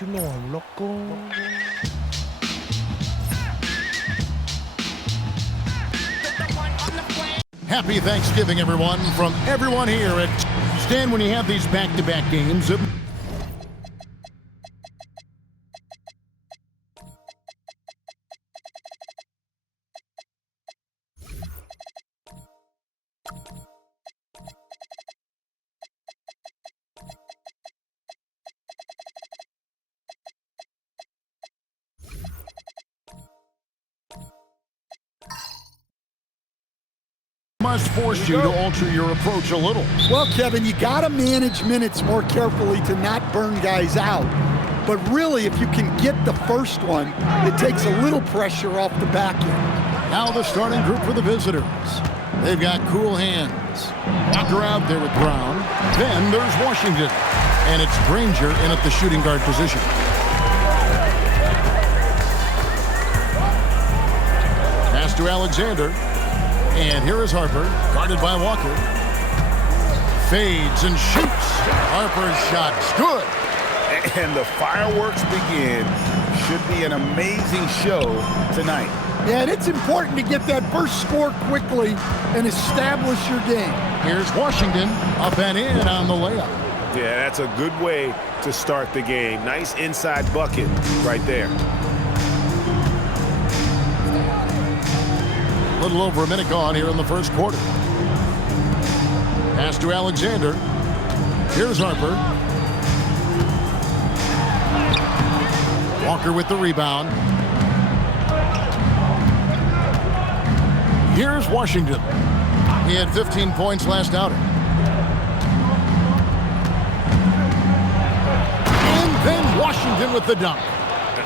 you know I'm loco. Happy Thanksgiving, everyone, from everyone here at Stan. When you have these back-to-back games, must force you to alter your approach a little. Well, Kevin, you got to manage minutes more carefully to not burn guys out. But really, if you can get the first one, it takes a little pressure off the back end. Now the starting group for the visitors. They've got cool hands. Walker out there with Brown. Then there's Washington. And it's Granger in at the shooting guard position. Pass to Alexander. And here is Harper, guarded by Walker. Fades and shoots. Harper's shot's good. And the fireworks begin. Should be an amazing show tonight. Yeah, and it's important to get that first score quickly and establish your game. Here's Washington up and in on the layup. Yeah, that's a good way to start the game. Nice inside bucket right there. A little over a minute gone here in the first quarter. Pass to Alexander. Here's Harper. Walker with the rebound. Here's Washington. He had 15 points last outing. And then Washington with the dunk.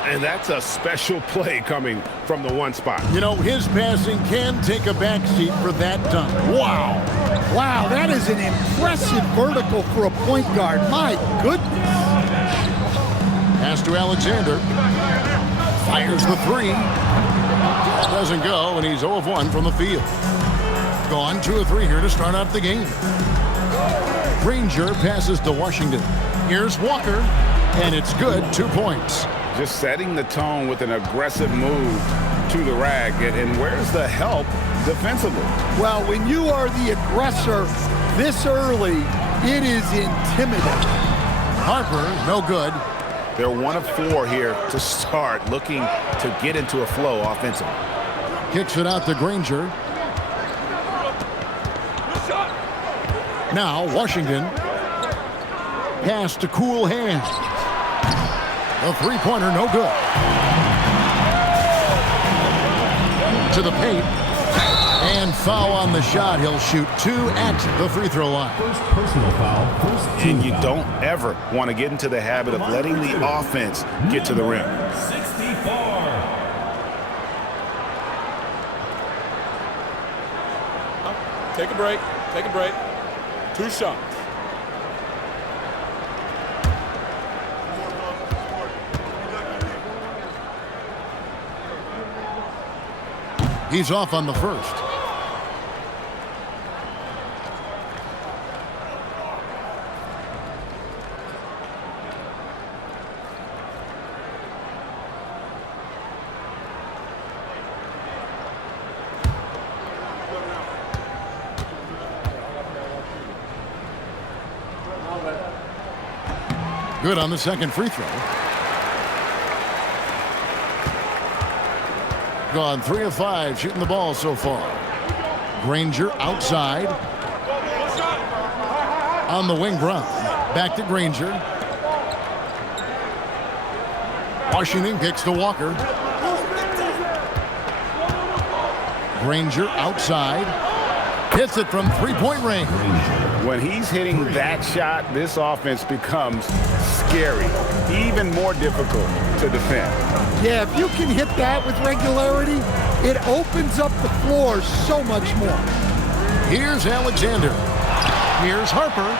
And that's a special play coming from the one spot. You know, his passing can take a backseat for that dunk. Wow. Wow, that is an impressive vertical for a point guard. My goodness. Pass to Alexander. Fires the three. That doesn't go, and he's 0 of 1 from the field. Gone 2 of 3 here to start out the game. Granger passes to Washington. Here's Walker, and it's good, 2 points. Just setting the tone with an aggressive move to the rack. And where's the help defensively? Well, when you are the aggressor this early, it is intimidating. Harper, no good. They're 1 of 4 here to start, looking to get into a flow offensively. Kicks it out to Granger. Now Washington. Pass to cool hands. A three-pointer, no good. To the paint. And foul on the shot. He'll shoot 2 at the free throw line. First personal foul. First team And you foul. don't ever want to get into the habit of letting the offense get to the rim. 64. Take a break. Take a break. 2 shots. He's off on the first. Good on the second free throw. Gone 3 of 5 shooting the ball so far. Granger outside. On the wing, Brown. Back to Granger. Washington kicks to Walker. Granger outside. Hits it from three-point range. When he's hitting that shot, this offense becomes scary, even more difficult to defend. Yeah, if you can hit that with regularity, it opens up the floor so much more. Here's Alexander. Here's Harper.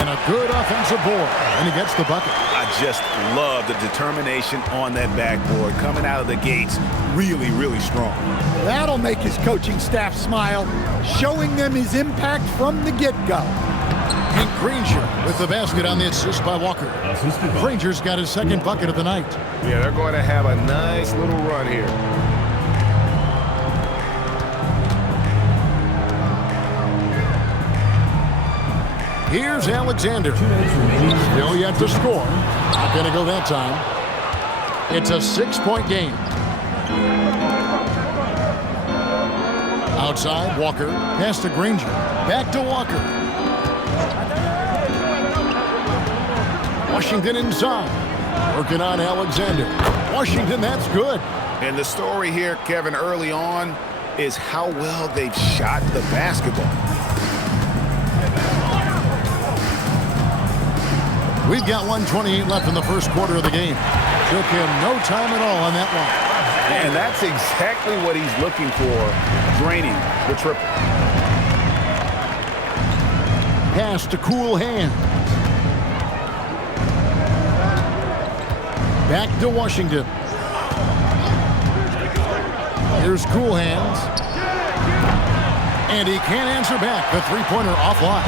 And a good offensive board. And he gets the bucket. I just love the determination on that backboard. Coming out of the gates really, really strong. That'll make his coaching staff smile, showing them his impact from the get-go. Hank Granger with the basket on the assist by Walker. Assisted by Granger's got his second bucket of the night. Yeah, they're going to have a nice little run here. Here's Alexander. 2 minutes remaining. Still yet to score. Not going to go that time. It's a 6-point game. Outside, Walker. Pass to Granger. Back to Walker. Washington inside. Working on Alexander. Washington, that's good. And the story here, Kevin, early on is how well they've shot the basketball. We've got 1:28 left in the first quarter of the game. Took him no time at all on that one. And that's exactly what he's looking for, draining the triple. Pass to Cool Hand. Back to Washington. Here's Cool Hands. And he can't answer back. The three-pointer offline.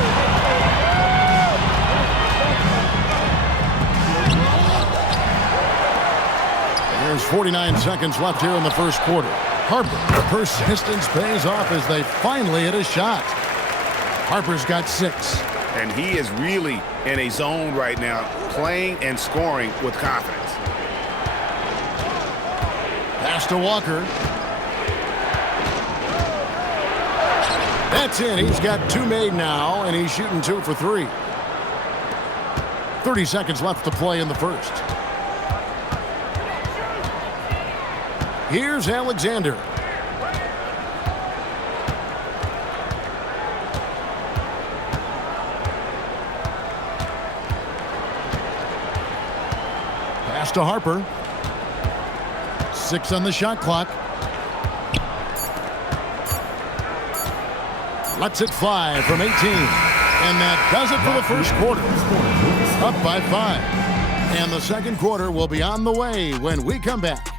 There's 49 seconds left here in the first quarter. Harper, persistence pays off as they finally hit a shot. Harper's got 6. And he is really in a zone right now, playing and scoring with confidence. Pass to Walker. That's in. He's got 2 made now, and he's shooting 2 for 3. 30 seconds left to play in the first. Here's Alexander. Pass to Harper. 6 on the shot clock. Lets it fly from 18. And that does it for the first quarter. Up by 5. And the second quarter will be on the way when we come back.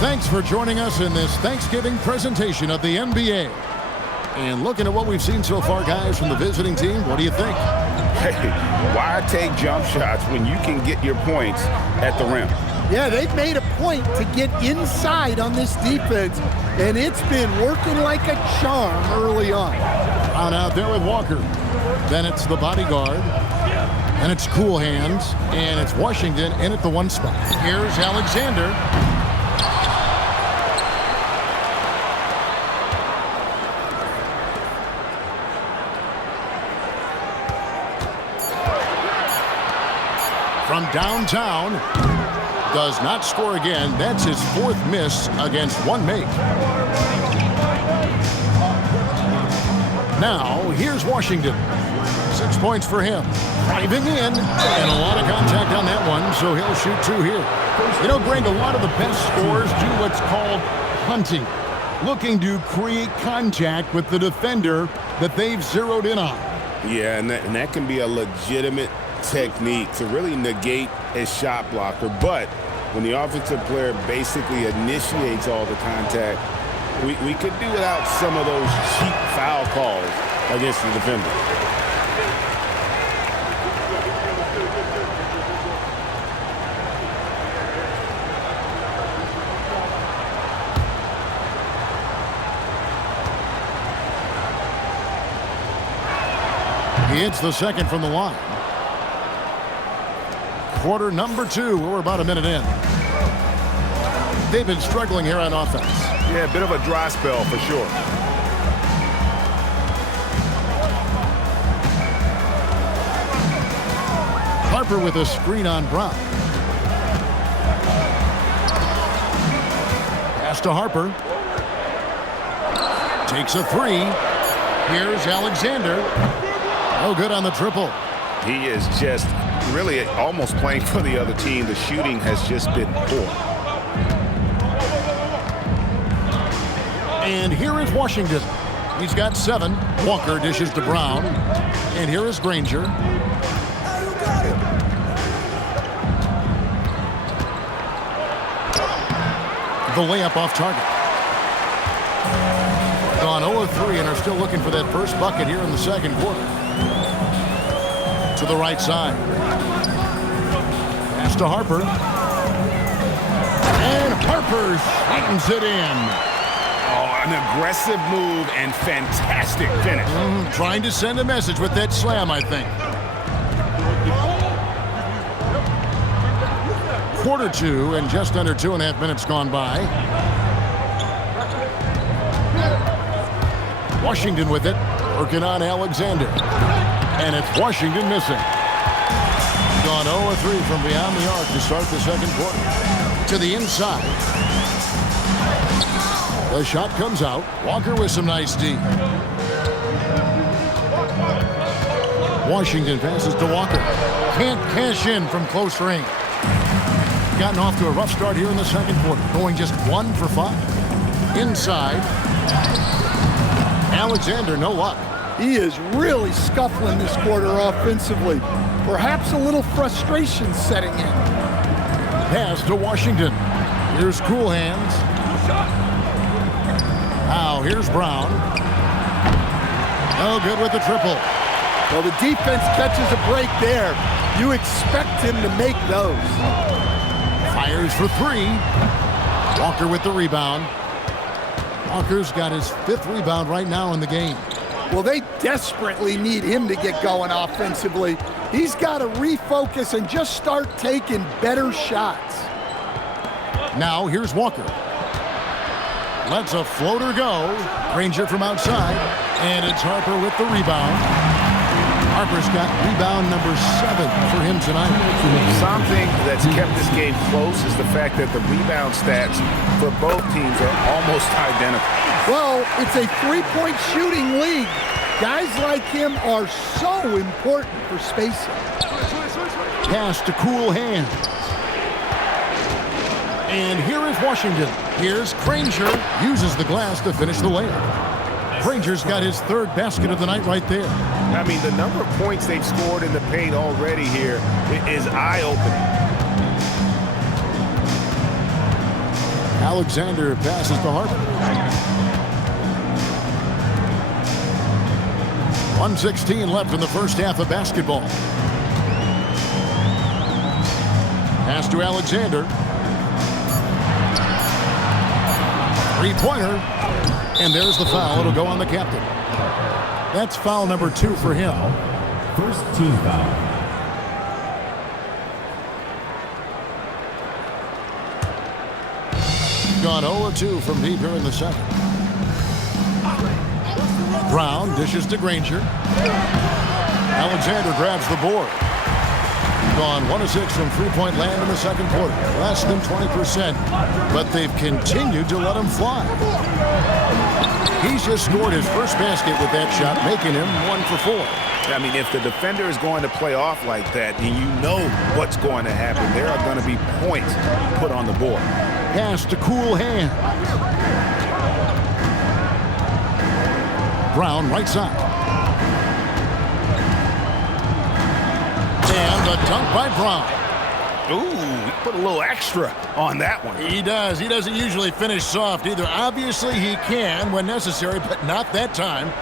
Thanks for joining us in this Thanksgiving presentation of the NBA. And looking at what we've seen so far, guys, from the visiting team, what do you think? Hey, why take jump shots when you can get your points at the rim? Yeah, they've made a point to get inside on this defense, and it's been working like a charm early on. Brown out there with Walker. Then it's the bodyguard. And it's Cool Hands. And it's Washington in at the 1 spot. Here's Alexander. From downtown, does not score again. That's his 4th miss against 1 make. Now, here's Washington. 6 points for him. Driving in, and a lot of contact on that one, so he'll shoot 2 here. You know, Greg, a lot of the best scorers do what's called hunting, looking to create contact with the defender that they've zeroed in on. Yeah, and that can be a legitimate technique to really negate a shot blocker. But when the offensive player basically initiates all the contact, we could do without some of those cheap foul calls against the defender. He hits the second from the line. Quarter number 2. We're about a minute in. They've been struggling here on offense. Yeah, a bit of a dry spell for sure. Harper with a screen on Brown. Pass to Harper. Takes a 3. Here's Alexander. No good on the triple. He is just really almost playing for the other team. The shooting has just been poor. And here is Washington. He's got 7. Walker dishes to Brown. And here is Granger. The layup off target. Gone 0-3 and are still looking for that first bucket here in the second quarter. To the right side. Pass to Harper. And Harper slams it in. Oh, an aggressive move and fantastic finish. Trying to send a message with that slam, I think. Quarter 2 and just under 2.5 minutes gone by. Washington with it, working on Alexander. And it's Washington missing. Gone 0-3 from beyond the arc to start the second quarter. To the inside. The shot comes out. Walker with some nice D. Washington passes to Walker. Can't cash in from close range. Gotten off to a rough start here in the second quarter. Going just 1 for 5. Inside. Alexander, no luck. He is really scuffling this quarter offensively. Perhaps a little frustration setting in. Pass to Washington. Here's Cool Hands. Now here's Brown. No good with the triple. Well, the defense catches a break there. You expect him to make those. Fires for 3. Walker with the rebound. Walker's got his 5th rebound right now in the game. Well, they desperately need him to get going offensively. He's got to refocus and just start taking better shots. Now here's Walker. Lets a floater go. Granger from outside. And it's Harper with the rebound. Harper's got rebound number 7 for him tonight. Something that's kept this game close is the fact that the rebound stats for both teams are almost identical. Well, it's a three-point shooting league. Guys like him are so important for spacing. Pass to Cool Hands. And here is Washington. Here's Granger. Uses the glass to finish the layup. Granger's got his 3rd basket of the night right there. I mean, the number of points they've scored in the paint already here is eye-opening. Alexander passes to Harper. 1:16 left in the first half of basketball. Pass to Alexander. 3-pointer. And there's the foul. It'll go on the captain. That's foul number 2 for him. First team foul. Gone 0-2 from deep here in the second. Brown dishes to Granger. Alexander grabs the board. Gone 1-6 from three-point land in the second quarter. Less than 20%, but they've continued to let him fly. He's just scored his first basket with that shot, making him 1 for 4. I mean, if the defender is going to play off like that, and you know what's going to happen, there are going to be points put on the board. Pass to Cool Hands. Brown right side. And a dunk by Brown. Ooh, he put a little extra on that one. He does. He doesn't usually finish soft either. Obviously, he can when necessary, but not that time.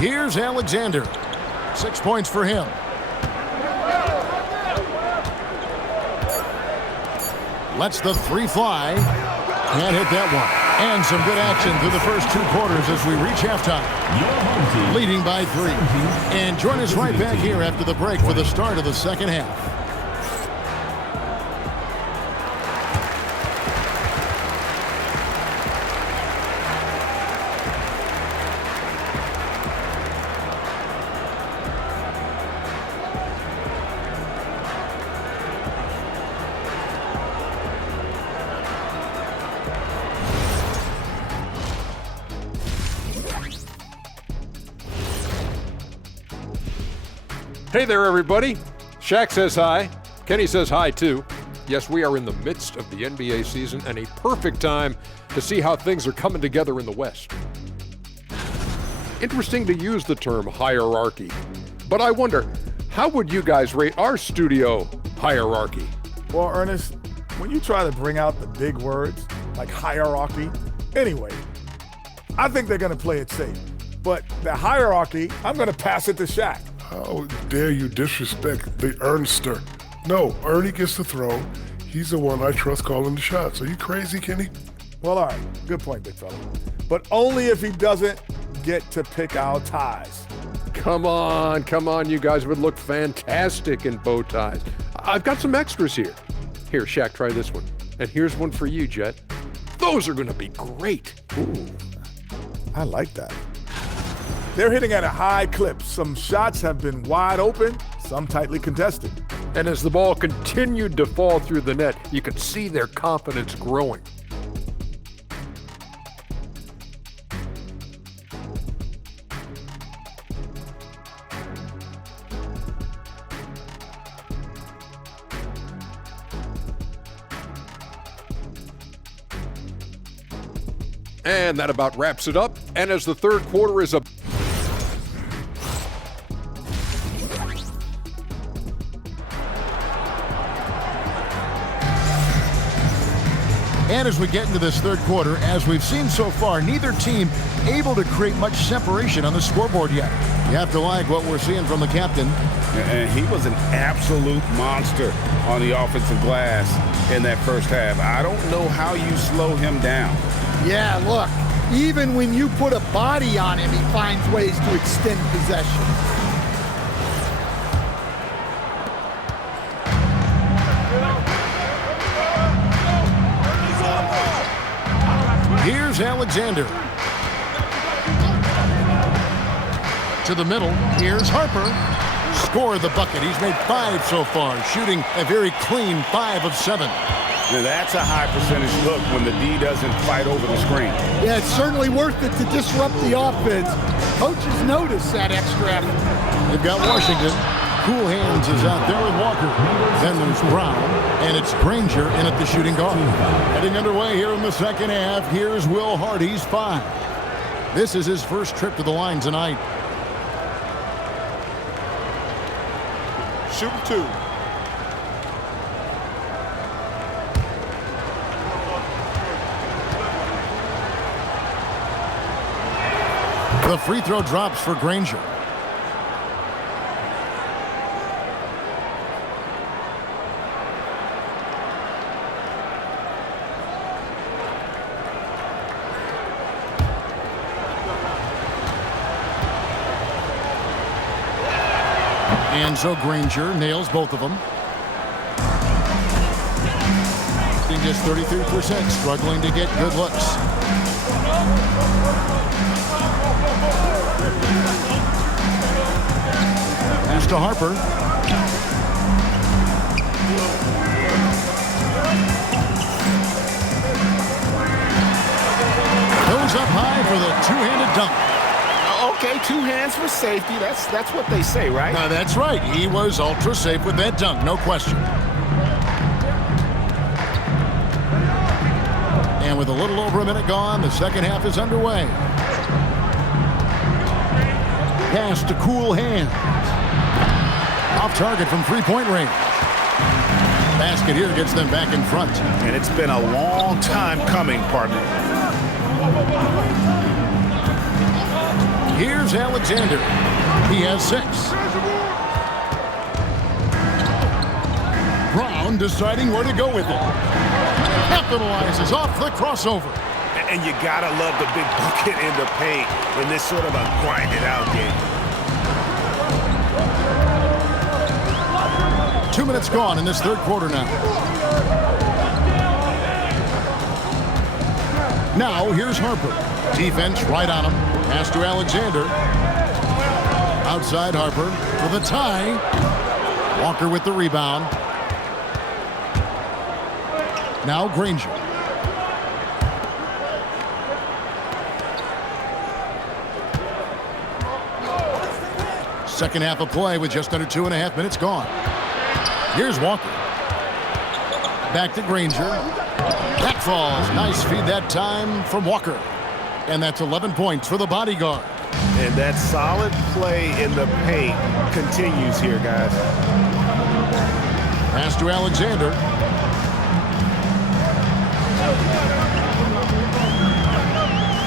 Here's Alexander. 6 points for him. Lets the 3 fly. Can't hit that one. And some good action through the first 2 quarters as we reach halftime. Leading by 3. And join us right back here after the break for the start of the second half. Hey there, everybody. Shaq says hi. Kenny says hi, too. Yes, we are in the midst of the NBA season and a perfect time to see how things are coming together in the West. Interesting to use the term hierarchy, but I wonder, how would you guys rate our studio hierarchy? Well, Ernest, when you try to bring out the big words like hierarchy, anyway, I think they're going to play it safe. But the hierarchy, I'm going to pass it to Shaq. How dare you disrespect the Ernster? No, Ernie gets the throw. He's the one I trust calling the shots. Are you crazy, Kenny? Well, all right. Good point, big fella. But only if he doesn't get to pick our ties. Come on, you guys would look fantastic in bow ties. I've got some extras here. Here, Shaq, try this one. And here's one for you, Jet. Those are going to be great. Ooh, I like that. They're hitting at a high clip. Some shots have been wide open, some tightly contested. And as the ball continued to fall through the net, you could see their confidence growing. And that about wraps it up. And as the third quarter is And as we get into this third quarter, as we've seen so far, neither team able to create much separation on the scoreboard yet. You have to like what we're seeing from the captain. And he was an absolute monster on the offensive glass in that first half. I don't know how you slow him down. Yeah, look, even when you put a body on him, he finds ways to extend possession. Here's Alexander. To the middle, here's Harper. Score the bucket. He's made 5 so far, shooting a very clean 5 of 7. Now that's a high percentage look when the D doesn't fight over the screen. Yeah, it's certainly worth it to disrupt the offense. Coaches notice that extra effort. They've got Washington. Cool Hands is out there with Walker. Then there's Brown, and it's Granger in at the shooting guard. Heading underway here in the second half, here's Will Hardy's 5. This is his first trip to the line tonight. Shooting 2. The free throw drops for Granger. And so Granger nails both of them. Just 33%, struggling to get good looks. Pass to Harper. Goes up high for the two-handed dunk. Okay, 2 hands for safety. That's what they say, right? That's right. He was ultra safe with that dunk, no question. And with a little over a minute gone, the second half is underway. Pass to Cool Hands. Off target from three-point range. Basket here gets them back in front. And it's been a long time coming, partner. Here's Alexander. He has 6. Brown deciding where to go with it. Capitalizes off the crossover. And you gotta love the big bucket in the paint in this sort of a grinded out game. 2 minutes gone in this third quarter now. Now here's Harper. Defense right on him. Pass to Alexander. Outside Harper for the tie. Walker with the rebound. Now Granger. Second half of play with just under 2.5 minutes gone. Here's Walker. Back to Granger. That falls. Nice feed that time from Walker. And that's 11 points for the bodyguard. And that solid play in the paint continues here, guys. Pass to Alexander.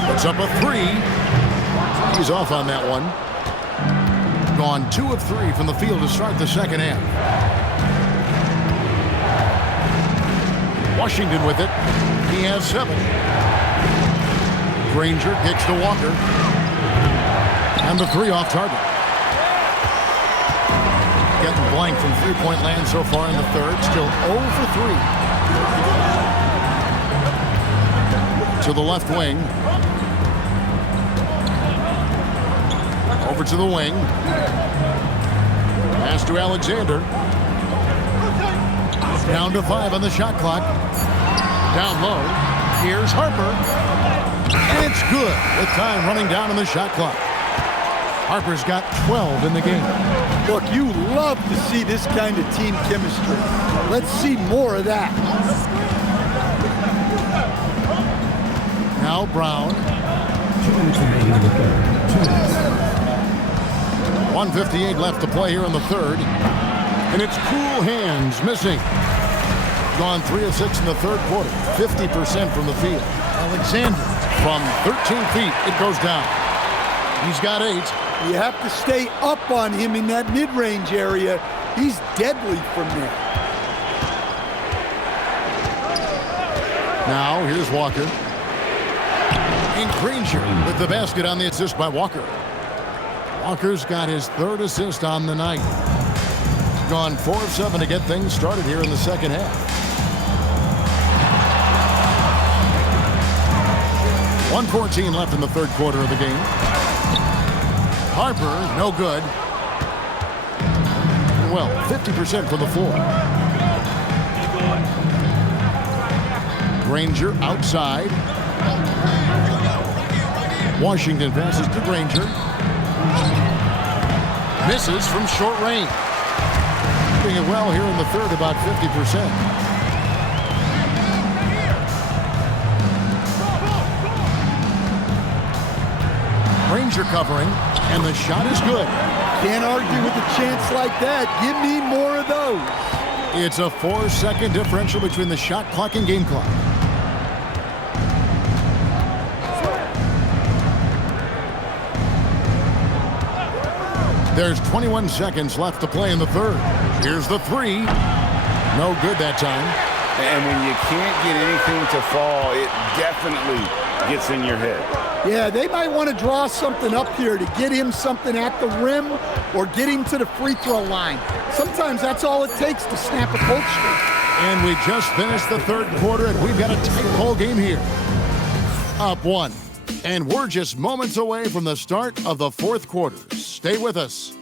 Puts up a 3. He's off on that one. Gone 2 of 3 from the field to start the second half. Washington with it. He has 7. Granger kicks to Walker. And the 3 off target. Getting blank from three-point land so far in the third. Still 0 for 3. To the left wing. Over to the wing. Pass to Alexander. Down to 5 on the shot clock. Down low. Here's Harper. And it's good with time running down on the shot clock. Harper's got 12 in the game. Look, you love to see this kind of team chemistry. Let's see more of that. Now Brown. 1:58 left to play here in the third. And it's cool hands missing. Gone 3 of 6 in the third quarter. 50% from the field. Alexander from 13 feet. It goes down. He's got 8. You have to stay up on him in that mid-range area. He's deadly from there. Now here's Walker. And Granger with the basket on the assist by Walker. Walker's got his 3rd assist on the night. Gone 4 of 7 to get things started here in the second half. 1:14 left in the third quarter of the game. Harper, no good. Well, 50% from the floor. Granger outside. Washington passes to Granger. Misses from short range. Doing it well here in the third, about 50%. Granger covering, and the shot is good. Can't argue with a chance like that. Give me more of those. It's a 4-second differential between the shot clock and game clock. There's 21 seconds left to play in the third. Here's the 3. No good that time. And when you can't get anything to fall, it definitely gets in your head. Yeah, they might want to draw something up here to get him something at the rim or get him to the free throw line. Sometimes that's all it takes to snap a cold streak. And we just finished the third quarter, and we've got a tight ball game here. Up 1. And we're just moments away from the start of the fourth quarter. Stay with us.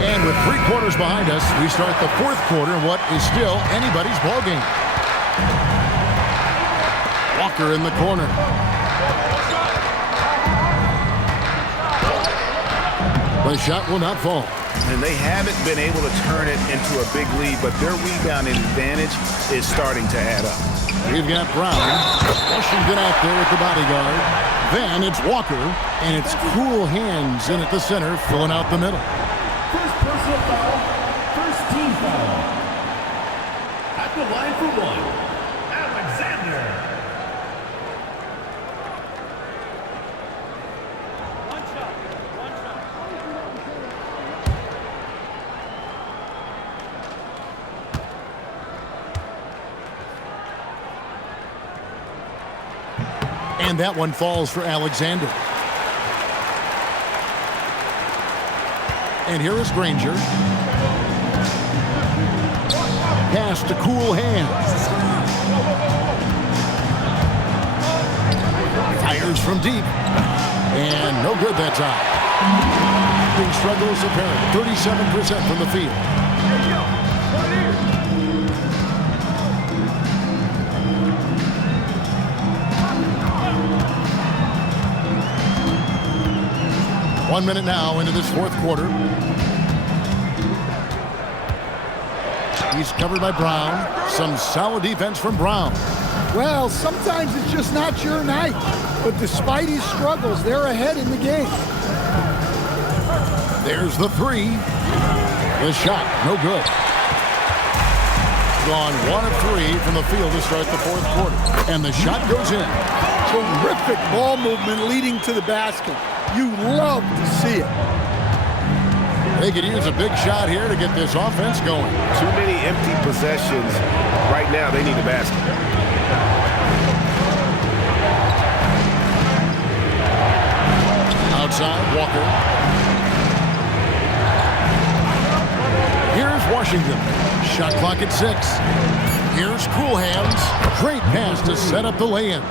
And with 3 quarters behind us, we start the fourth quarter in what is still anybody's ball game. Walker in the corner. The shot will not fall. And they haven't been able to turn it into a big lead, but their rebounding advantage is starting to add up. We've got Brown. Washington out there with the bodyguard. Then it's Walker, and it's cool hands in at the center, filling out the middle. First personal foul, first team foul. At the line for 1, Alexander. And that one falls for Alexander. And here is Granger. Pass to cool hands. Fires from deep. And no good that time. Big struggle is apparent. 37% from the field. 1 minute now into this fourth quarter. He's covered by Brown. Some solid defense from Brown. Well, sometimes it's just not your night. But despite his struggles, they're ahead in the game. There's the three. The shot, no good. Gone 1 of 3 from the field to start the fourth quarter. And the shot goes in. Terrific ball movement leading to the basket. You love to see it. They could use a big shot here to get this offense going. Too many empty possessions. Right now, they need a basket. Outside, Walker. Here's Washington. Shot clock at 6. Here's Cool Hands. Great pass to set up the lay-in.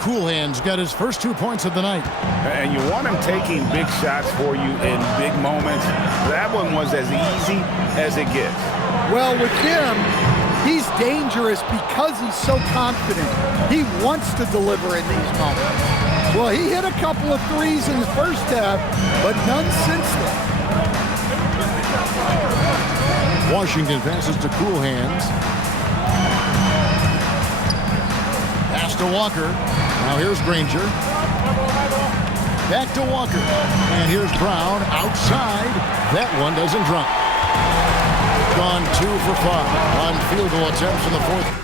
Cool Hands got his first 2 points of the night. And you want him taking big shots for you in big moments. That one was as easy as it gets. Well, with him, he's dangerous because he's so confident. He wants to deliver in these moments. Well, he hit a couple of threes in the first half, but none since then. Washington passes to Cool Hands. Pass to Walker. Now here's Granger. Back to Walker. And here's Brown outside. That one doesn't drop. Gone 2 for 5 on field goal attempts in the fourth.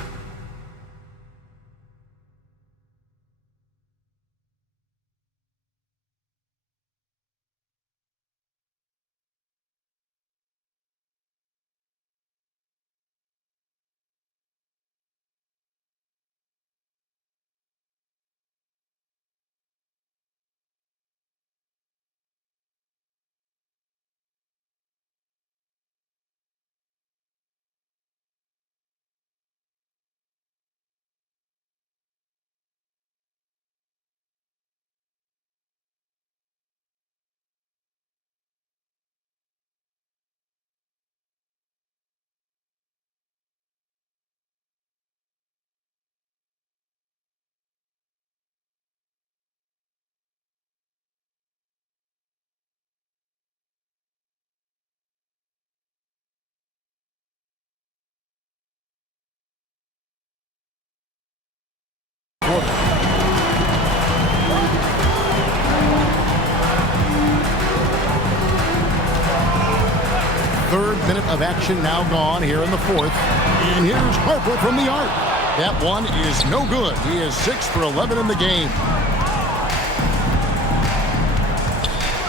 Third minute of action now gone here in the fourth. And here's Harper from the arc. That one is no good. He is 6 for 11 in the game.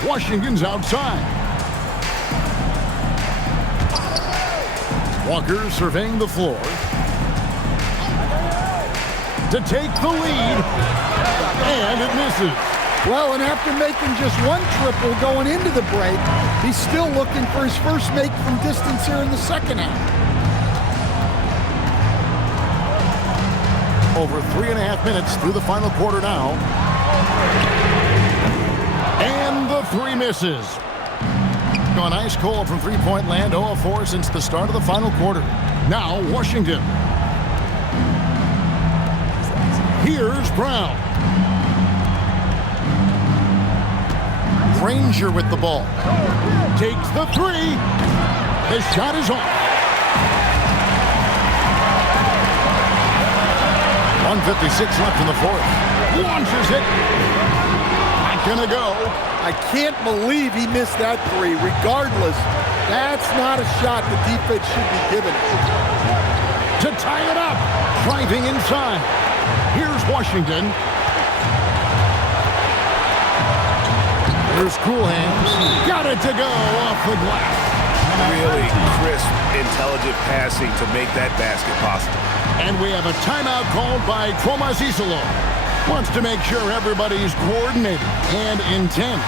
Washington's outside. Walker surveying the floor. To take the lead. And it misses. Well, and after making just 1 triple going into the break, he's still looking for his first make from distance here in the second half. Over 3.5 minutes through the final quarter now. And the 3 misses. Gone ice cold from three-point land, 0 of 4 since the start of the final quarter. Now Washington. Here's Brown. Granger with the ball. Takes the 3. His shot is off. 1:56 left in the fourth. Launches it. Not gonna go. I can't believe he missed that 3. Regardless, that's not a shot the defense should be giving. To tie it up. Driving inside. Here's Washington. Here's Cool Hands. Got it to go off the glass. Really crisp, intelligent passing to make that basket possible. And we have a timeout called by Tomas Isolo. Wants to make sure everybody's coordinated and intent.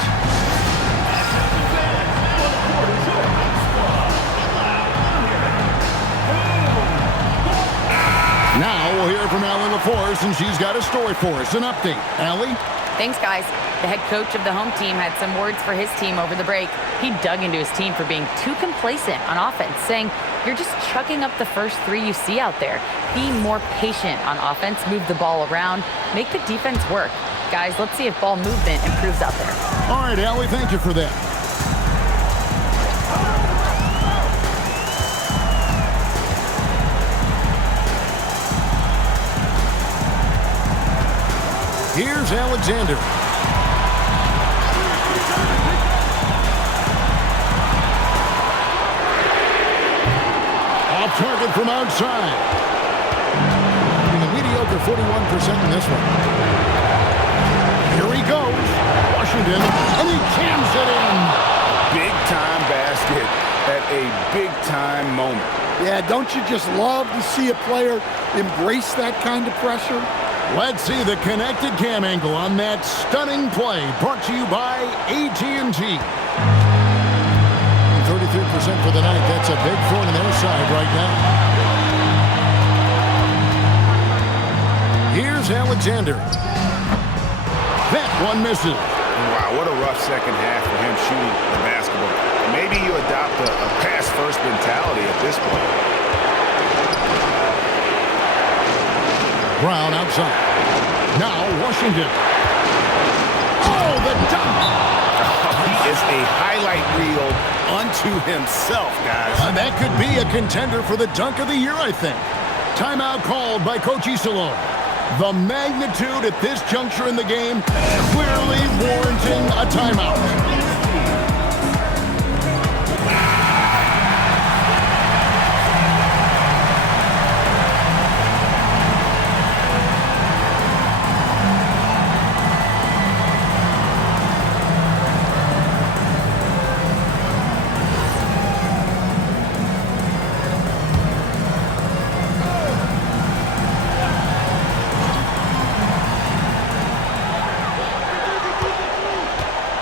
Now we'll hear from Allie LaForce, and she's got a story for us. An update. Allie? Thanks, guys. The head coach of the home team had some words for his team over the break. He dug into his team for being too complacent on offense, saying, "You're just chucking up the first 3 you see out there. Be more patient on offense, move the ball around, make the defense work." Guys, let's see if ball movement improves out there. All right, Allie, thank you for that. Here's Alexander. Off target from outside. Having a mediocre 41% in this one. Here he goes. Washington, and he jams it in. Big-time basket at a big-time moment. Yeah, don't you just love to see a player embrace that kind of pressure? Let's see the connected cam angle on that stunning play, brought to you by AT&T. 33% for the night. That's a big thorn in their side right now. Here's Alexander. That one misses. Wow, what a rough second half for him shooting the basketball. Maybe you adopt a pass-first mentality at this point. Brown outside. Now Washington. Oh, the dunk! He is a highlight reel unto himself, guys. That could be a contender for the dunk of the year, I think. Timeout called by Coach Iserlohn. The magnitude at this juncture in the game clearly warranting a timeout.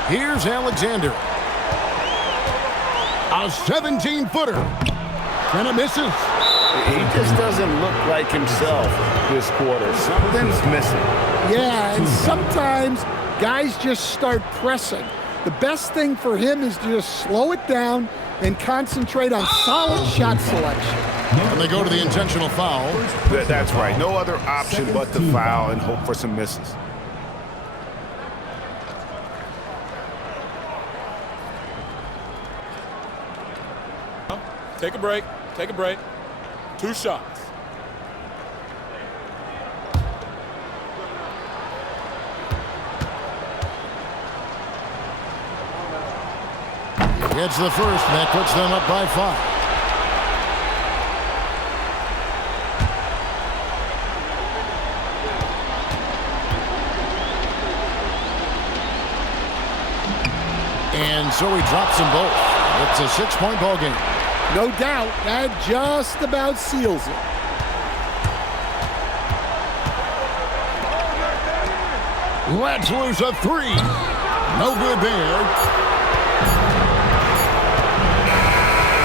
Here's Alexander. A 17-footer. And it misses. He just doesn't look like himself this quarter. Something's missing. Yeah, and sometimes guys just start pressing. The best thing for him is to just slow it down and concentrate on solid shot selection. And they go to the intentional foul. That's right. No other option but to foul and hope for some misses. Take a break. Take a break. 2 shots. Gets the first, and that puts them up by 5. And so he drops them both. It's a 6-point ball game. No doubt, that just about seals it. Let's lose a 3. No good there.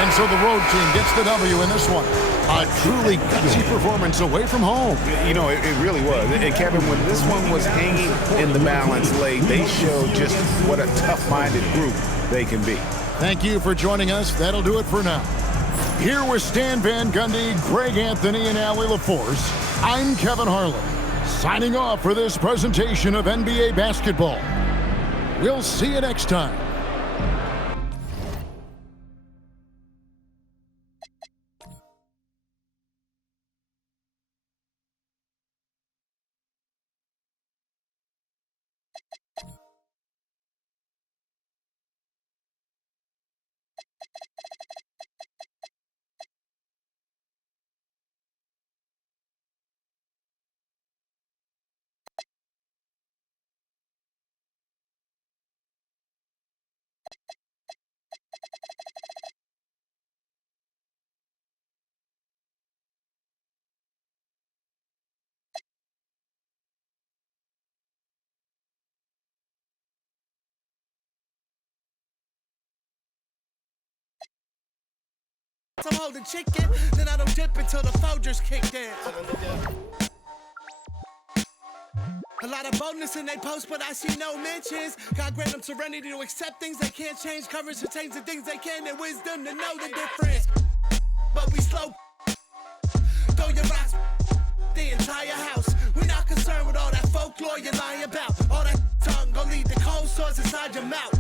And so the road team gets the W in this one. A truly gutsy performance away from home. You know, it really was. And Kevin, when this one was hanging in the balance late, they showed just what a tough-minded group they can be. Thank you for joining us. That'll do it for now. Here with Stan Van Gundy, Greg Anthony, and Allie LaForce, I'm Kevin Harlan, signing off for this presentation of NBA basketball. We'll see you next time. I'm holding chicken, then I don't dip until the Folgers kicked in. A lot of boldness in they post, but I see no mentions. God grant them serenity to accept things they can't change, courage to change the things they can, and wisdom to know the difference. But we slow. Throw your rocks, the entire house. We're not concerned with all that folklore you're lying about. All that tongue gon' lead to cold sores inside your mouth.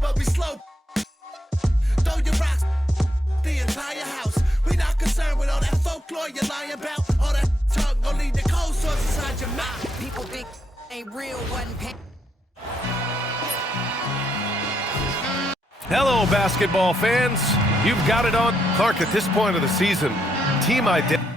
But we slow. Throw your rocks, the entire house. We're not concerned with all that folklore you're lying about. All that tongue gon' lead to cold sores inside your mouth. People think ain't real, wasn't pain. Hello, basketball fans. You've got it on. Clark, at this point of the season, team identity.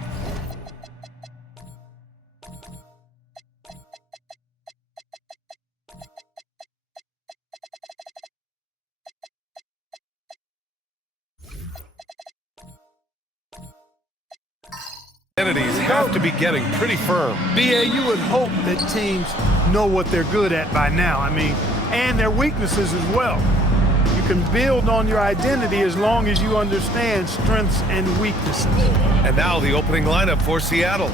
Identities have to be getting pretty firm. BA, you would hope that teams know what they're good at by now. I mean, and their weaknesses as well. You can build on your identity as long as you understand strengths and weaknesses. And now the opening lineup for Seattle.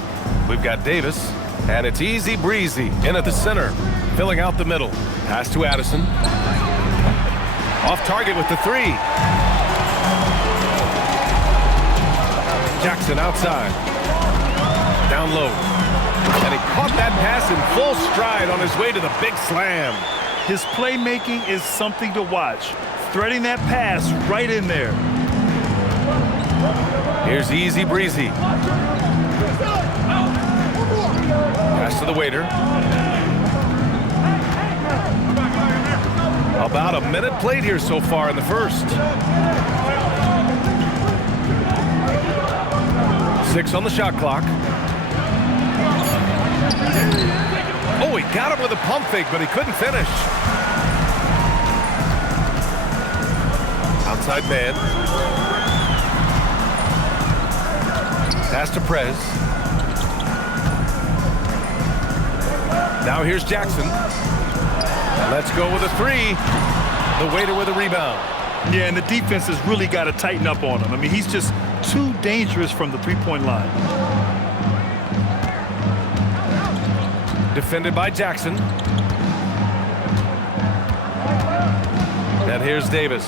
We've got Davis, and it's easy breezy in at the center, filling out the middle. Pass to Addison. Off target with the three. Jackson outside. Down low. And he caught that pass in full stride on his way to the big slam. His playmaking is something to watch. Threading that pass right in there. Here's easy breezy. Pass to the waiter. About a minute played here so far in the first. 6 on the shot clock. Oh, he got him with a pump fake, but he couldn't finish. Outside man. Pass to Prez. Now here's Jackson. Let's go with a three. The waiter with a rebound. Yeah, and the defense has really got to tighten up on him. I mean, he's just too dangerous from the three-point line. Defended by Jackson. And here's Davis.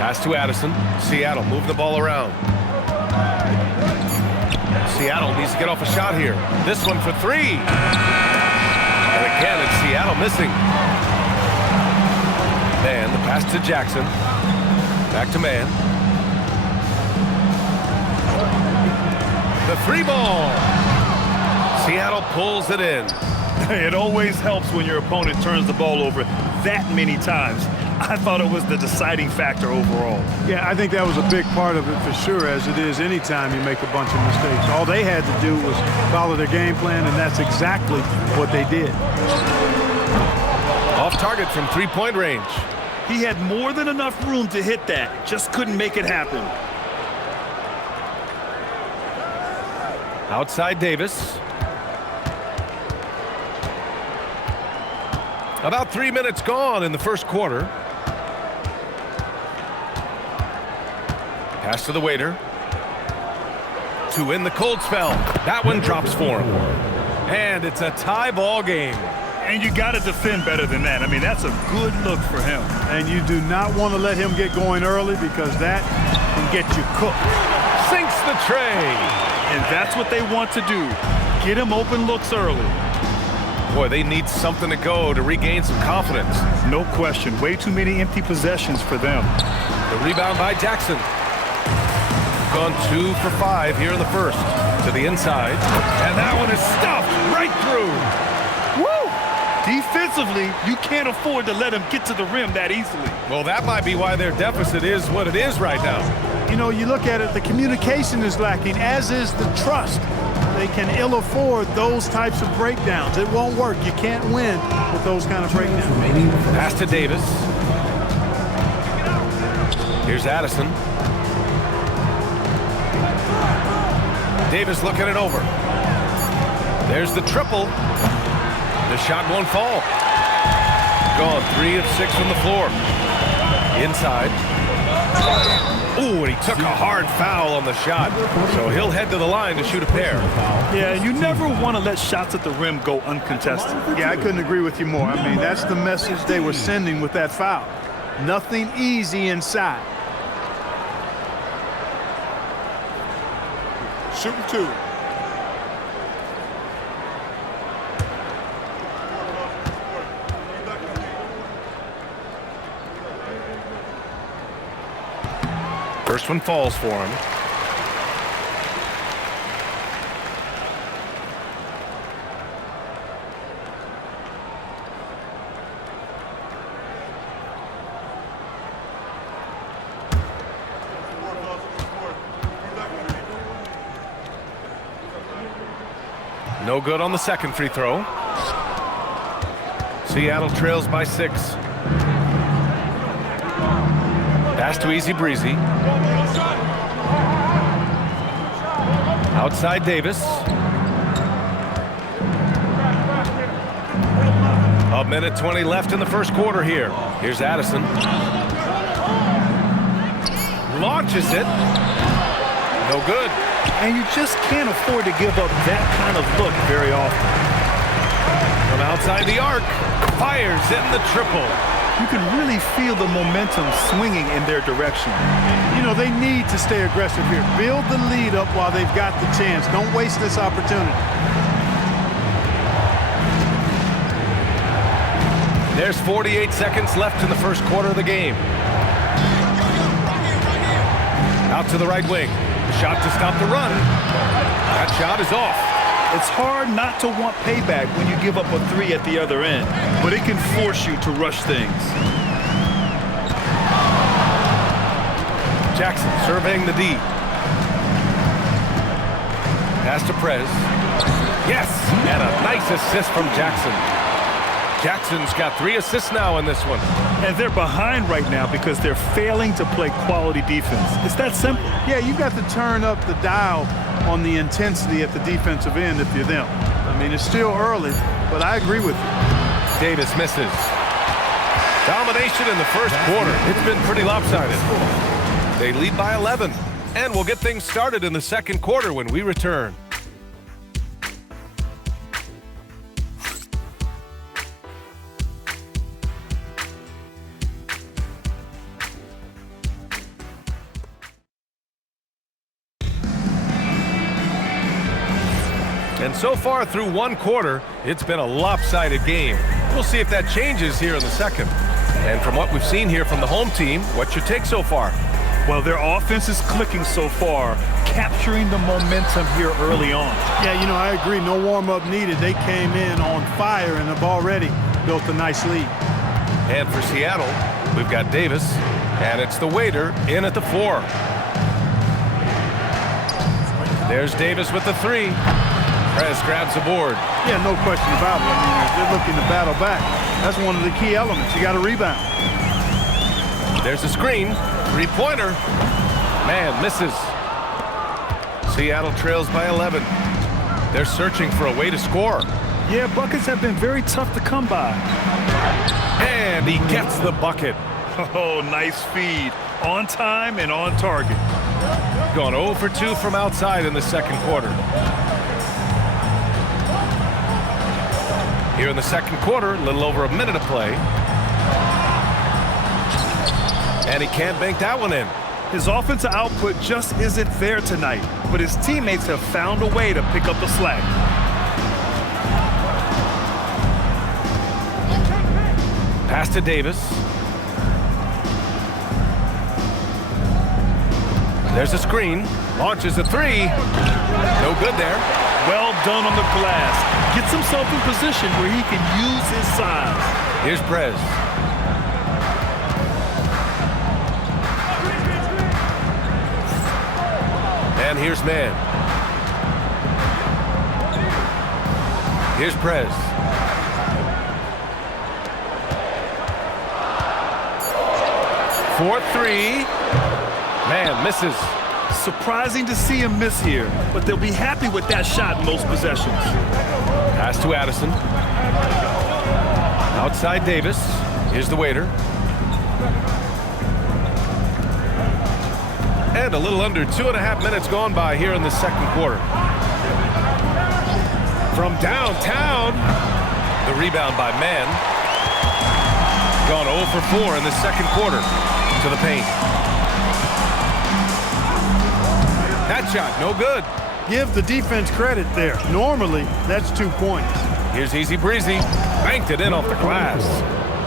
Pass to Addison. Seattle move the ball around. Seattle needs to get off a shot here. This one for three. And again, it's Seattle missing. Man, the pass to Jackson. Back to man. The three ball. Seattle pulls it in. It always helps when your opponent turns the ball over that many times. I thought it was the deciding factor overall. Yeah, I think that was a big part of it for sure, as it is anytime you make a bunch of mistakes. All they had to do was follow their game plan, and that's exactly what they did. Off target from three-point range. He had more than enough room to hit that, just couldn't make it happen. Outside Davis. About 3 minutes gone in the first quarter. Pass to the waiter. To win the cold spell. That one drops for him. And it's a tie ball game. And you got to defend better than that. I mean, that's a good look for him. And you do not want to let him get going early because that can get you cooked. Sinks the tray. And that's what they want to do. Get him open looks early. Boy, they need something to go to regain some confidence. No question. Way too many empty possessions for them. The rebound by Jackson. Gone 2 for 5 here in the first. To the inside. And that one is stuffed right through. Woo! Defensively, you can't afford to let him get to the rim that easily. Well, that might be why their deficit is what it is right now. You know, you look at it, the communication is lacking, as is the trust. They can ill afford those types of breakdowns. It won't work. You can't win with those kind of breakdowns. Pass to Davis. Here's Addison. Davis looking it over. There's the triple. The shot won't fall. Gone 3 of 6 from the floor. Inside. Ooh, and he took a hard foul on the shot. So he'll head to the line to shoot a pair. Yeah, you never want to let shots at the rim go uncontested. Yeah, I couldn't agree with you more. I mean, that's the message they were sending with that foul. Nothing easy inside. Shooting 2. First one falls for him. No good on the second free throw. Seattle trails by 6. Pass to Easy Breezy. Outside Davis. A minute 20 left in the first quarter here. Here's Addison. Launches it. No good. And you just can't afford to give up that kind of look very often. From outside the arc, fires in the triple. You can really feel the momentum swinging in their direction. You know, they need to stay aggressive here. Build the lead up while they've got the chance. Don't waste this opportunity. There's 48 seconds left in the first quarter of the game. Out to the right wing. Shot to stop the run. That shot is off. It's hard not to want payback when you give up a 3 at the other end, but it can force you to rush things. Jackson surveying the D. Pass to Prez. Yes, and a nice assist from Jackson. Jackson's got 3 assists now in this one. And they're behind right now because they're failing to play quality defense. It's that simple. Yeah, you got to turn up the dial on the intensity at the defensive end if you're them. I mean, it's still early, but I agree with you. Davis misses. Domination in the first quarter. It's been pretty lopsided. They lead by 11, and we'll get things started in the second quarter when we return. And so far through one quarter, it's been a lopsided game. We'll see if that changes here in the second. And from what we've seen here from the home team, what's your take so far? Well, their offense is clicking so far, capturing the momentum here early on. Yeah, you know, I agree. No warm-up needed. They came in on fire and have already built a nice lead. And for Seattle, we've got Davis, and it's the waiter in at the 4. There's Davis with the 3. Prez grabs the board. Yeah, no question about it. I mean, if they're looking to battle back, that's one of the key elements. You got to rebound. There's a screen. 3-pointer. Man, misses. Seattle trails by 11. They're searching for a way to score. Yeah, buckets have been very tough to come by. And he gets the bucket. Oh, nice feed. On time and on target. Gone 0 for 2 from outside in the second quarter. Here in the second quarter, a little over a minute of play. And he can't bank that one in. His offensive output just isn't there tonight, but his teammates have found a way to pick up the slack. Pass to Davis. There's a screen. Launches a 3. No good there. Well done on the glass. Gets himself in position where he can use his size. Here's Prez. And here's Mann. Here's Prez. For 3. Man misses. Surprising to see him miss here, but they'll be happy with that shot in most possessions. Pass to Addison. Outside Davis. Here's the waiter. And a little under 2.5 minutes gone by here in the second quarter. From downtown, the rebound by Mann. Gone 0 for 4 in the second quarter to the paint. That shot, no good. Give the defense credit there. Normally, that's 2 points. Here's Easy Breezy. Banked it in off the glass.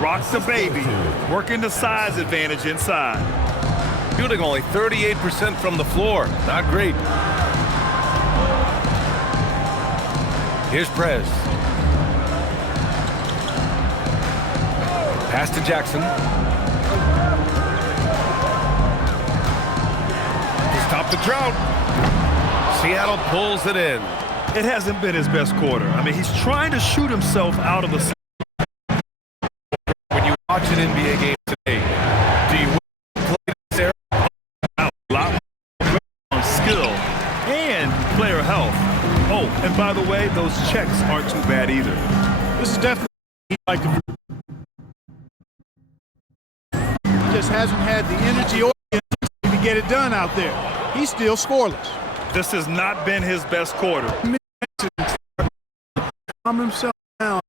Rocks the baby. Working the size advantage inside. Shooting only 38% from the floor. Not great. Here's Prez. Pass to Jackson. To stop the drought. Seattle pulls it in. It hasn't been his best quarter. I mean, he's trying to shoot himself out of the... When you watch an NBA game today, do you play this era? A lot more on skill and player health. Oh, and by the way, those checks aren't too bad either. This is definitely like the... He just hasn't had the energy or the intensity to get it done out there. He's still scoreless. This has not been his best quarter. Calm himself down.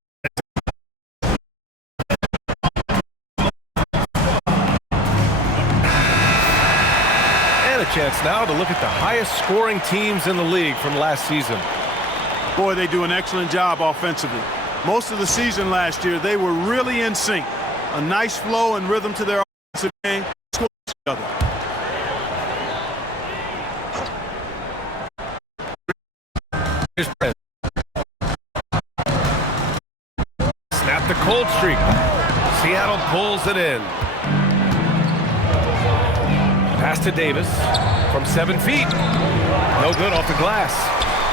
And a chance now to look at the highest scoring teams in the league from last season. Boy, they do an excellent job offensively. Most of the season last year, they were really in sync. A nice flow and rhythm to their offensive game. Score each other. Here's Prez. Snap the cold streak. Seattle pulls it in. Pass to Davis from 7 feet. No good off the glass.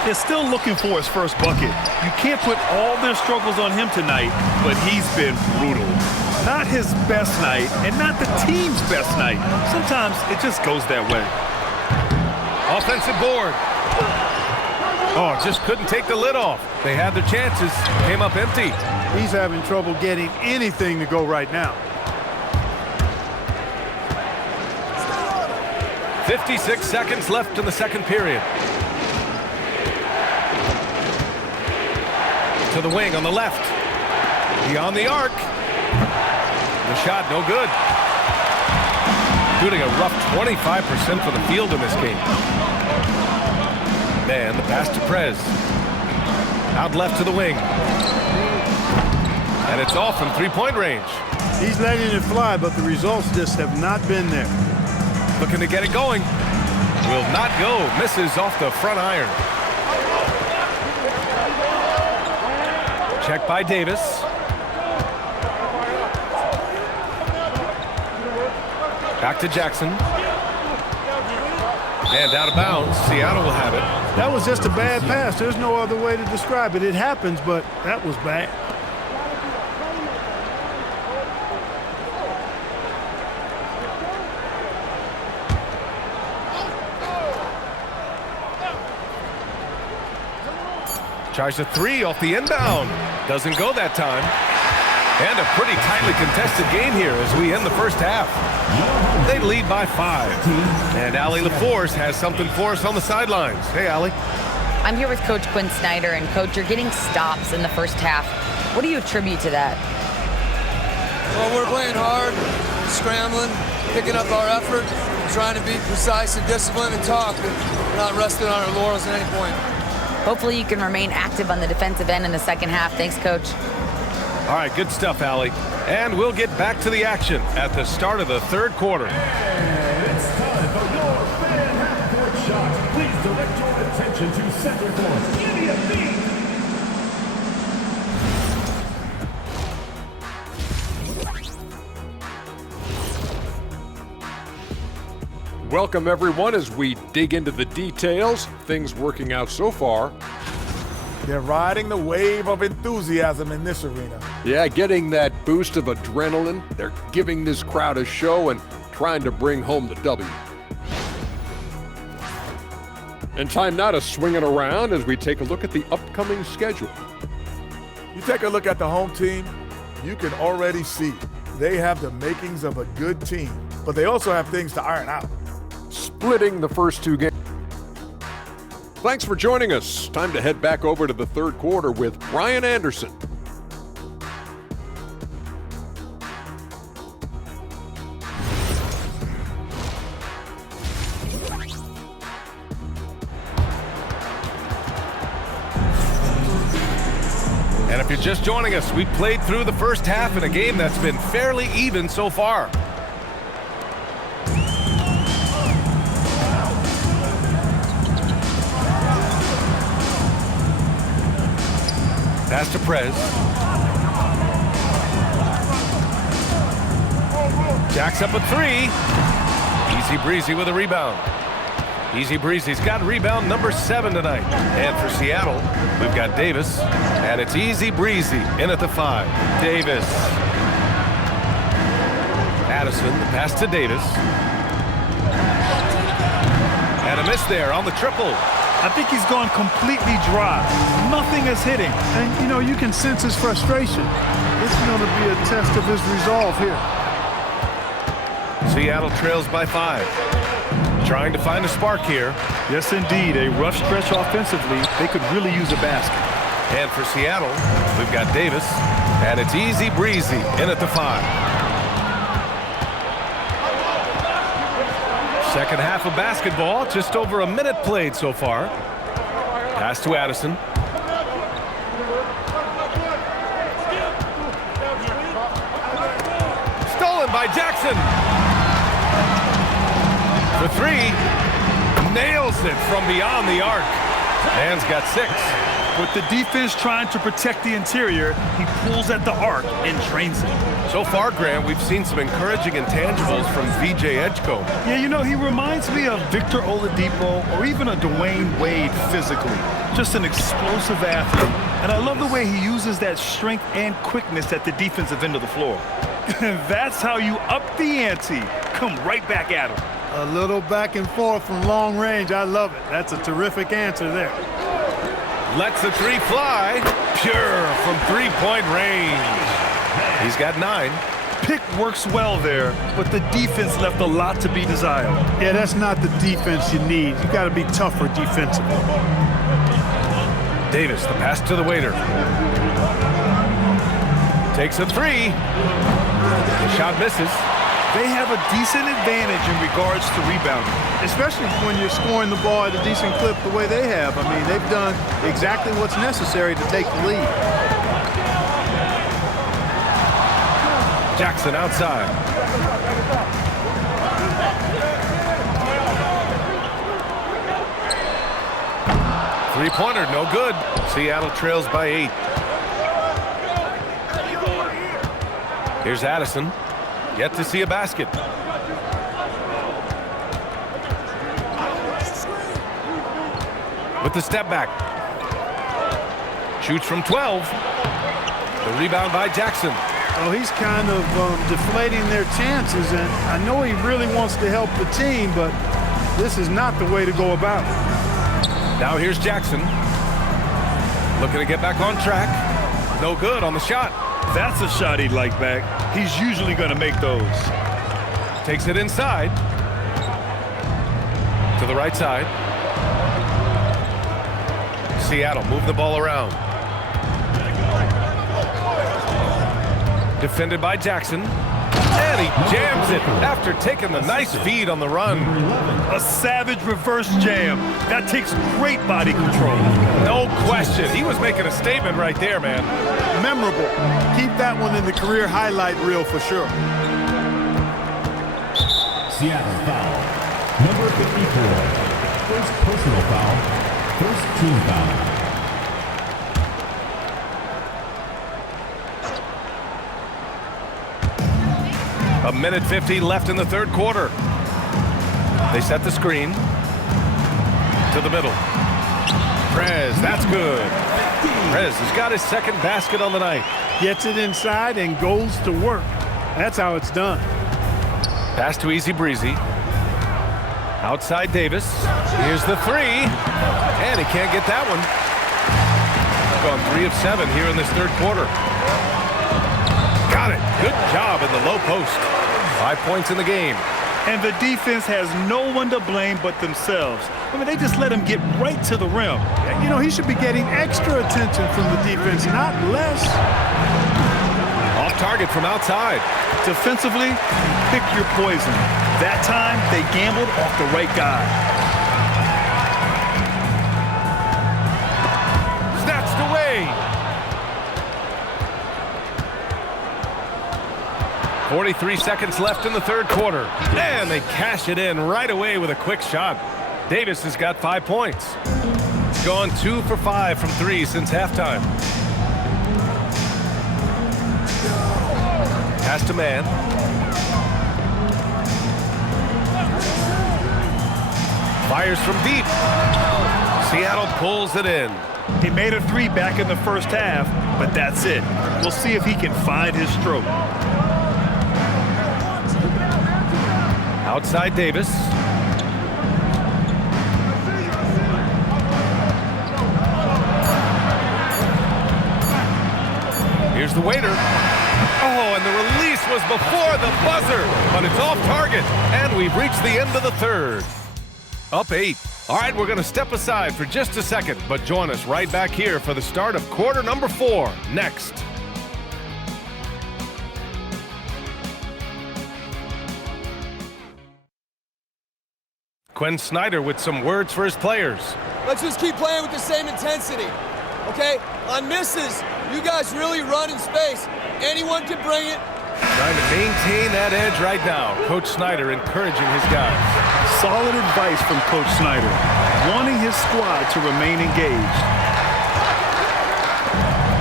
They're still looking for his first bucket. You can't put all their struggles on him tonight, but he's been brutal. Not his best night, and not the team's best night. Sometimes it just goes that way. Offensive board. Oh, just couldn't take the lid off. They had their chances, came up empty. He's having trouble getting anything to go right now. 56 seconds left in the second period. To the wing on the left. Beyond the arc. The shot no good. Shooting a rough 25% from the field in this game. Man, the pass to Prez. Out left to the wing. And it's off from three-point range. He's letting it fly, but the results just have not been there. Looking to get it going. Will not go. Misses off the front iron. Check by Davis. Back to Jackson. And out of bounds. Seattle will have it. That was just a bad pass. There's no other way to describe it. It happens, but that was bad. Tries a three off the inbound. Doesn't go that time. And a pretty tightly contested game here as we end the first half. They lead by 5. And Allie LaForce has something for us on the sidelines. Hey, Allie. I'm here with Coach Quinn Snyder, and Coach, you're getting stops in the first half. What do you attribute to that? Well, we're playing hard, scrambling, picking up our effort, trying to be precise and disciplined and talk. We're not resting on our laurels at any point. Hopefully you can remain active on the defensive end in the second half. Thanks, Coach. All right, good stuff, Allie. And we'll get back to the action at the start of the third quarter. And it's time for your fan half-court shot. Please direct your attention to center court. Give me a beat. Welcome, everyone, as we dig into the details. Things working out so far. They're riding the wave of enthusiasm in this arena. Yeah, getting that boost of adrenaline. They're giving this crowd a show and trying to bring home the W. And time now to swing it around as we take a look at the upcoming schedule. You take a look at the home team, you can already see they have the makings of a good team, but they also have things to iron out. splitting the first two games. Thanks for joining us. Time to head back over to the third quarter with Brian Anderson. And if you're just joining us, we played through the first half in a game that's been fairly even so far. Pass to Prez. Jacks up a three. Easy breezy with a rebound. Easy breezy's got rebound number 7 tonight. And for Seattle, we've got Davis. And it's easy breezy in at the 5. Davis. Addison, the pass to Davis. And a miss there on the triple. I think he's gone completely dry. Nothing is hitting. And, you know, you can sense his frustration. It's going to be a test of his resolve here. Seattle trails by 5. Trying to find a spark here. Yes, indeed. A rough stretch offensively. They could really use a basket. And for Seattle, we've got Davis. And it's easy breezy in at the 5. Second half of basketball, just over a minute played so far. Pass to Addison. Stolen by Jackson. For 3, nails it from beyond the arc. Man's got 6. With the defense trying to protect the interior, he pulls at the arc and drains it. So far, Graham, we've seen some encouraging intangibles from VJ Edgecombe. Yeah, you know, he reminds me of Victor Oladipo or even a Dwayne Wade physically. Just an explosive athlete. And I love the way he uses that strength and quickness at the defensive end of the floor. That's how you up the ante. Come right back at him. A little back and forth from long range. I love it. That's a terrific answer there. Lets the 3 fly. Pure from three-point range. He's got 9. Pick works well there, but the defense left a lot to be desired. Yeah, that's not the defense you need. You got to be tougher defensively. Davis, the pass to the waiter. Takes a 3. The shot misses. They have a decent advantage in regards to rebounding. Especially when you're scoring the ball at a decent clip the way they have. I mean, they've done exactly what's necessary to take the lead. Jackson outside. Three-pointer, no good. Seattle trails by 8. Here's Addison. Yet to see a basket. With the step back. Shoots from 12. The rebound by Jackson. Oh, he's kind of deflating their chances, and I know he really wants to help the team, but this is not the way to go about it. Now here's Jackson. Looking to get back on track. No good on the shot. That's a shot he'd like back. He's usually going to make those. Takes it inside. To the right side. Seattle move the ball around. Defended by Jackson. And he jams it after taking the nice feed on the run. A savage reverse jam. That takes great body control. No question. He was making a statement right there, man. Memorable. Keep that one in the career highlight reel for sure. Seattle foul. Number 54. First personal foul. First team foul. A minute 50 left in the third quarter. They set the screen to the middle. Prez, that's good. Prez has got his second basket on the night. Gets it inside and goes to work. That's how it's done. Pass to Easy Breezy. Outside Davis. Here's the 3. And he can't get that one. Gone 3 of 7 here in this third quarter. Got it. Good job in the low post. 5 points in the game. And the defense has no one to blame but themselves. I mean, they just let him get right to the rim. You know, he should be getting extra attention from the defense, not less. Off target from outside. Defensively, pick your poison. That time, they gambled off the right guy. Snatched away. 43 seconds left in the third quarter. And they cash it in right away with a quick shot. Davis has got 5 points. Gone 2 for 5 from 3 since halftime. Pass to man. Fires from deep. Seattle pulls it in. He made a 3 back in the first half, but that's it. We'll see if he can find his stroke. Outside Davis. Here's the waiter. Oh, and the release was before the buzzer, but it's off target, and we've reached the end of the third. Up 8. All right, we're going to step aside for just a second, but join us right back here for the start of quarter number 4 next. Quinn Snyder with some words for his players. Let's just keep playing with the same intensity, okay? On misses, you guys really run in space. Anyone can bring it. Trying to maintain that edge right now. Coach Snyder encouraging his guys. Solid advice from Coach Snyder, wanting his squad to remain engaged.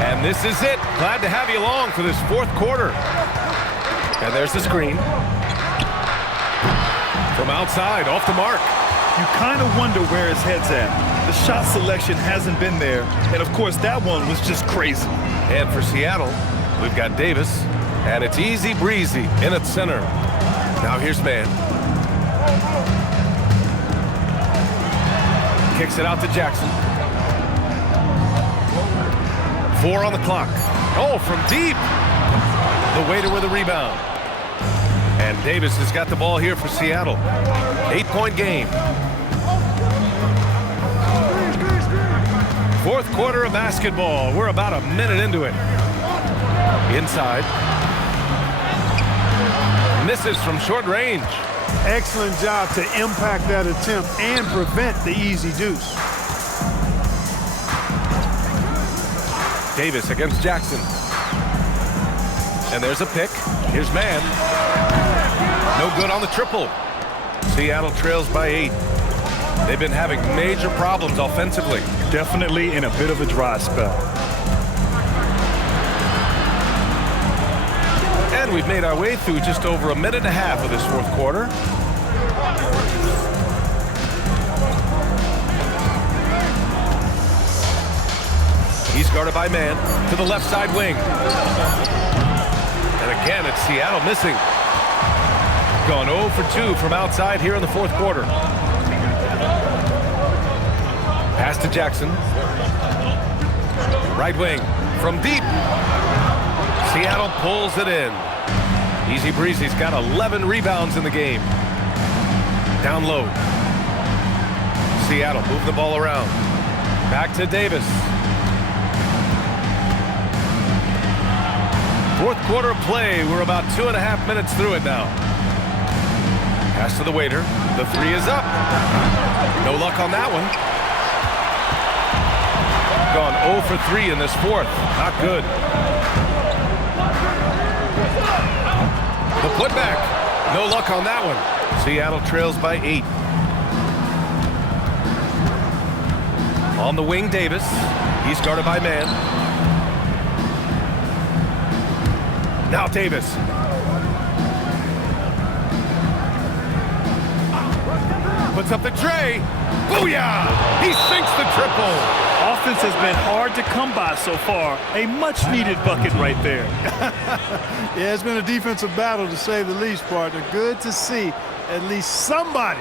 And this is it. Glad to have you along for this fourth quarter. And there's the screen. From outside, off the mark. You kind of wonder where his head's at. The shot selection hasn't been there. And, of course, that one was just crazy. And for Seattle, we've got Davis. And it's easy breezy in its center. Now here's man. Kicks it out to Jackson. 4 on the clock. Oh, from deep. The waiter with a rebound. And Davis has got the ball here for Seattle. 8-point game. Fourth quarter of basketball. We're about a minute into it. Inside. Misses from short range. Excellent job to impact that attempt and prevent the easy deuce. Davis against Jackson. And there's a pick. Here's man. No good on the triple. Seattle trails by 8. They've been having major problems offensively. Definitely in a bit of a dry spell. And we've made our way through just over a minute and a half of this fourth quarter. He's guarded by man to the left side wing. And again, it's Seattle missing. Gone 0 for 2 from outside here in the fourth quarter. Pass to Jackson. Right wing from deep. Seattle pulls it in. Easy breezy's got 11 rebounds in the game. Down low. Seattle move the ball around. Back to Davis. Fourth quarter of play. We're about 2.5 minutes through it now. Pass to the waiter. The 3 is up. No luck on that one. Gone 0 for 3 in this fourth. Not good. The putback. No luck on that one. Seattle trails by 8. On the wing, Davis. He's guarded by man. Now Davis. Puts up the tray. Booyah! He sinks the triple. Offense has been hard to come by so far. A much-needed bucket right there. Yeah, it's been a defensive battle to say the least, partner. Good to see at least somebody